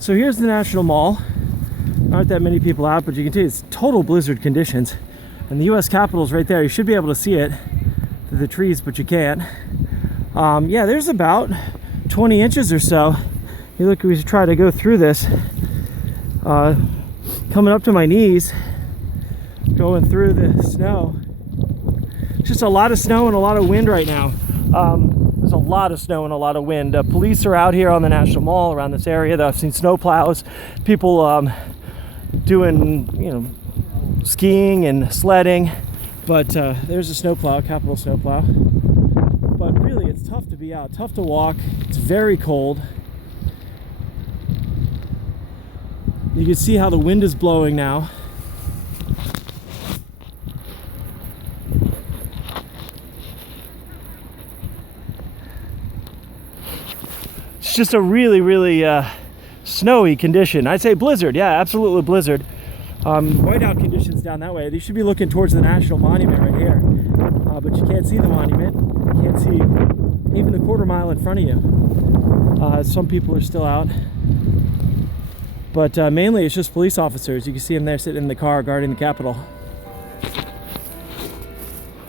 So here's the National Mall. Not that many people out, but you can see it's total blizzard conditions. And the US Capitol's right there. You should be able to see it through the trees, but you can't. Yeah, there's about 20 inches or so. You look, we should try to go through this. Coming up to my knees, going through the snow. It's just a lot of snow and a lot of wind right now. There's a lot of snow and a lot of wind. Police are out here on the National Mall around this area. I've seen snow plows, people doing, skiing and sledding. But there's a snowplow, Capitol snowplow. But really, it's tough to be out, tough to walk. It's very cold. You can see how the wind is blowing now. It's just a really, really snowy condition. I'd say blizzard. Yeah, absolutely blizzard. Whiteout conditions down that way. You should be looking towards the National Monument right here. But you can't see the monument. You can't see even the quarter mile in front of you. Some people are still out. But mainly it's just police officers. You can see them there sitting in the car guarding the Capitol.